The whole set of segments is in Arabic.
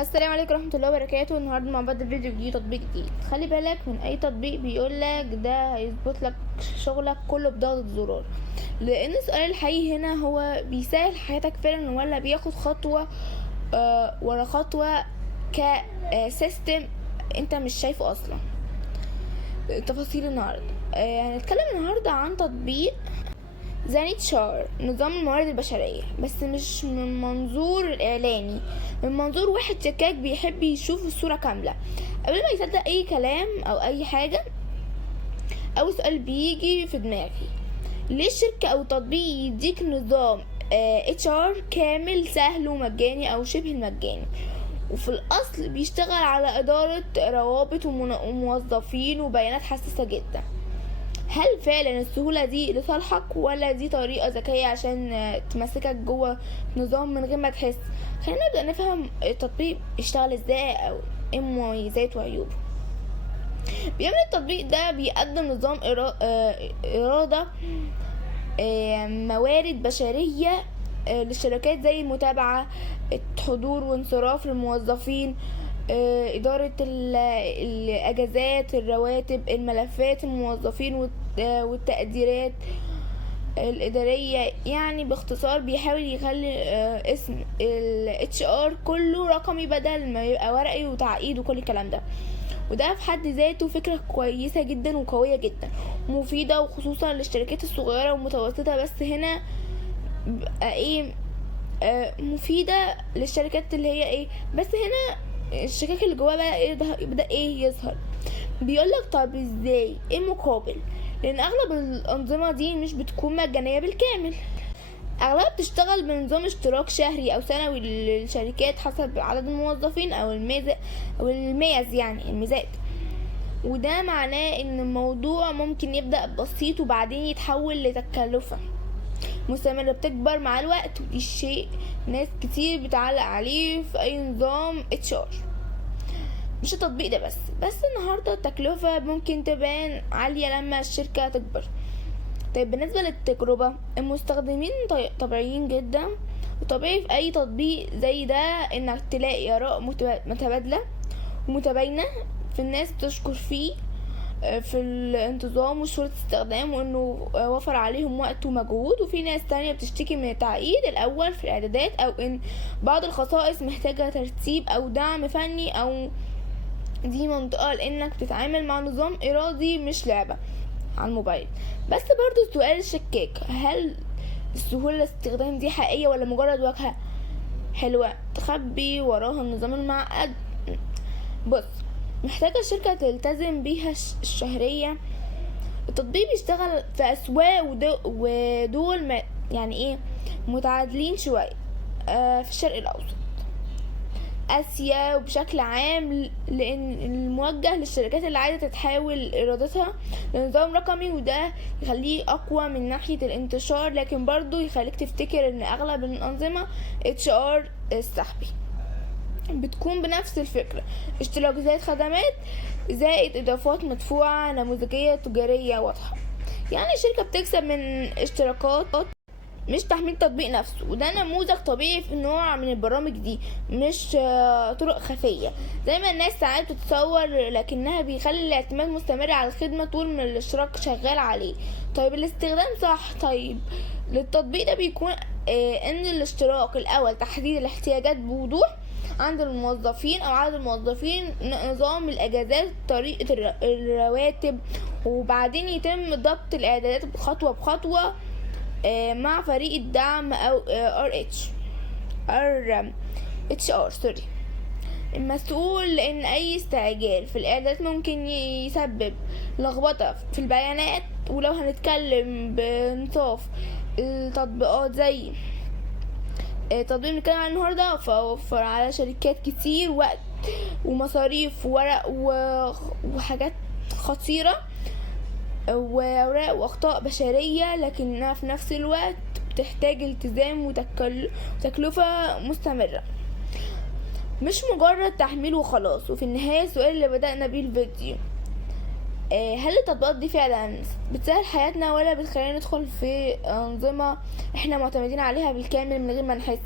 السلام عليكم ورحمة الله وبركاته. النهارده مع بعض فيديو جديد، تطبيق جديد. خلي بالك من اي تطبيق بيقولك ده هيظبط لك شغلك كله بضغط زرار، لان السؤال الحقيقي هنا هو بيسهل حياتك فعلا ولا بياخد خطوة ورا خطوة كسيستم انت مش شايفه اصلا. تفاصيل النهارده هنتكلم النهارده عن تطبيق زانيتشار، نظام الموارد البشرية، بس مش من منظور الإعلاني، من منظور واحد شكاك بيحب يشوف الصورة كاملة قبل ما يصدق أي كلام أو أي حاجة. أول سؤال بيجي في دماغي: ليه الشركة أو التطبيق يديك نظام HR كامل سهل ومجاني أو شبه المجاني، وفي الأصل بيشتغل على إدارة روابط وموظفين وبيانات حساسة جدا؟ هل فعلا السهولة دي لصالحك ولا دي طريقة ذكية عشان تمسكك جوه نظام من غير ما تحس؟ خلينا نبدأ نفهم التطبيق يشتغل ازاي او ايه مميزات وعيوبه. بيعمل التطبيق ده بيقدم نظام إرادة موارد بشرية للشركات، زي المتابعة، حضور وانصراف للموظفين، إدارة الأجازات، الرواتب، الملفات الموظفين والتقديرات الإدارية. يعني باختصار بيحاول يخلي اسم ال HR كله رقمي بدل ما يبقى ورقي وتعقيد وكل الكلام ده. وده في حد ذاته فكرة كويسة جدا وقوية جدا ومفيدة، وخصوصا للشركات الصغيرة والمتوسطة. بس هنا بقى ايه مفيدة للشركات اللي هي ايه، بس هنا الشكاك اللي جواه بقى ايه يبدأ ايه يظهر. بيقولك طب ازاي، ايه المقابل؟ لان اغلب الانظمة دي مش بتكون مجانية بالكامل، اغلبها بتشتغل بنظام اشتراك شهري او سنوي للشركات حسب عدد الموظفين او الميز، يعني الميزات. وده معناه ان الموضوع ممكن يبدأ بسيط وبعدين يتحول لتكلفة مستمرة بتكبر مع الوقت، ودي شيء ناس كتير بتعلق عليه في اي نظام HR. مش التطبيق ده بس النهاردة التكلفة ممكن تبان عالية لما الشركة تكبر. طيب بالنسبة للتجربة، المستخدمين طبيعيين جدا، وطبيعي في اي تطبيق زي ده انك تلاقي اراء متبادلة ومتباينة، في الناس تشكر فيه في الانتظام وشروط استخدام وانه وفر عليهم وقت ومجهود، وفي ناس تانية بتشتكي من التعقيد الاول في الاعدادات او ان بعض الخصائص محتاجة ترتيب او دعم فني، او دي منطقة لانك بتتعامل مع نظام ارادي مش لعبة على الموبايل. بس برضو السؤال الشكاك: هل السهولة الاستخدام دي حقيقية ولا مجرد واجهة حلوة تخبي وراها النظام المعقد؟ بص، محتاجة الشركة تلتزم بيها الشهرية. التطبيق بيشتغل في أسواق ودول يعني ايه متعادلين شوية في الشرق الأوسط، آسيا، وبشكل عام، لأن الموجه للشركات اللي عايزة تحاول إرادتها لنظام رقمي، وده يخليه أقوى من ناحية الانتشار، لكن برضو يخليك تفتكر إن أغلب الأنظمة HR السحبي بتكون بنفس الفكرة: اشتراك زائد خدمات زائد إضافات مدفوعة، نموذجية تجارية واضحة. يعني الشركة بتكسب من اشتراكات مش تحميل التطبيق نفسه، وده نموذج طبيعي في نوع من البرامج دي، مش طرق خفية زي ما الناس ساعات بتتصور، لكنها بيخلي الاعتماد مستمر على الخدمة طول ما الاشتراك شغال عليه. طيب الاستخدام صح. طيب للتطبيق ده بيكون ان الاشتراك الاول تحديد الاحتياجات بوضوح عند الموظفين او عدد الموظفين، نظام الاجازات، طريقة الرواتب، وبعدين يتم ضبط الاعدادات خطوة بخطوة مع فريق الدعم او HR سوري المسؤول، لان اي استعجال في الاعدادات ممكن يسبب لخبطة في البيانات. ولو هنتكلم بانصاف، التطبيقات زي تطبيق بنتكلم عنه النهارده فوفر على شركات كتير وقت ومصاريف وورق وحاجات خطيرة وأوراق وأخطاء بشرية، لكنها في نفس الوقت بتحتاج التزام وتكلفة مستمرة، مش مجرد تحميل وخلاص. وفي النهاية السؤال اللي بدأنا بيه الفيديو: هل التطبيقات دي فعلا بتسهل حياتنا ولا بتخلينا ندخل في أنظمة احنا معتمدين عليها بالكامل من غير ما نحس؟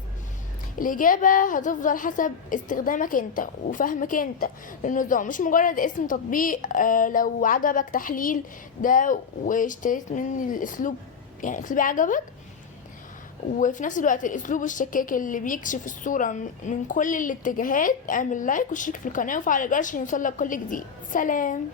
الإجابة هتفضل حسب استخدامك انت وفهمك انت للنظام، مش مجرد اسم تطبيق. لو عجبك تحليل ده واشتريت مني الاسلوب، يعني اسلوبي عجبك، وفي نفس الوقت الاسلوب الشكاك اللي بيكشف الصورة من كل الاتجاهات، اعمل لايك واشترك في القناة وفعل الجرس عشان يوصلك كل جديد. سلام.